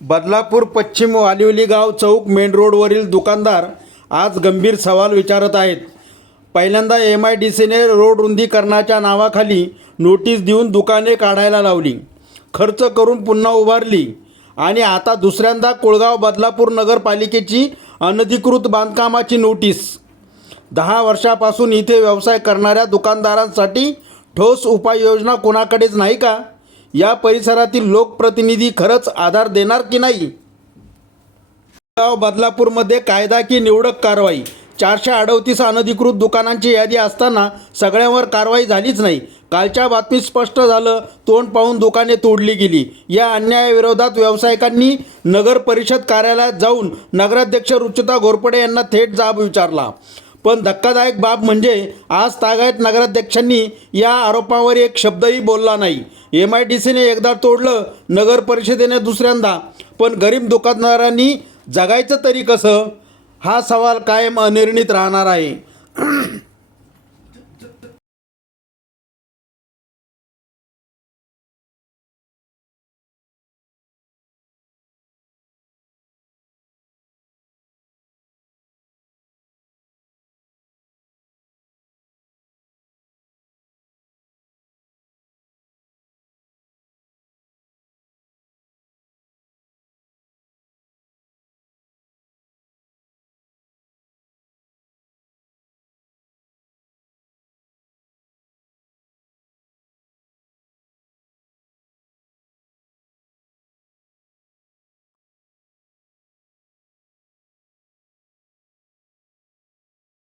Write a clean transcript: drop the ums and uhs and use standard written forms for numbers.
बदलापूर पश्चिम वालिवली गाव चौक मेन रोडवरील दुकानदार आज गंभीर सवाल विचारत आहेत। पहिल्यांदा MIDCने रोड रुंदीकरणाच्या नावाखाली नोटीस देऊन दुकाने काढायला लावली, खर्च करून पुन्हा उभारली आणि आता दुसऱ्यांदा कोळगाव बदलापूर नगरपालिकेची अनधिकृत बांधकामाची नोटीस। 10 वर्षापासून इथे व्यवसाय करणाऱ्या दुकानदारांसाठी ठोस उपाययोजना कोणाकडेच नाही का? या परिसरातील लोकप्रतिनिधी खरंच आधार देणार की नाही? गाव बदलापूरमध्ये कायदा की निवडक कारवाई? 438 अनधिकृत दुकानांची यादी असताना सगळ्यांवर कारवाई झालीच नाही। कालच्या बातमीत स्पष्ट झालं, तोंड पाहून दुकाने तोडली गेली। या अन्यायाविरोधात व्यावसायिकांनी नगर परिषद कार्यालयात जाऊन नगराध्यक्ष रुचिता घोरपडे यांना थेट जाब विचारला। पण धक्कादायक बाब म्हणजे आज तागायत नगराध्यक्षांनी या आरोपावर एक शब्दही बोलला नाही। MIDCने एकदा तोडलं, नगर परिषदेने दुसऱ्यांदा, पण गरीब दुकानदारांनी जगायचं तरी कसं? हा सवाल कायम अनिर्णित राहणार आहे।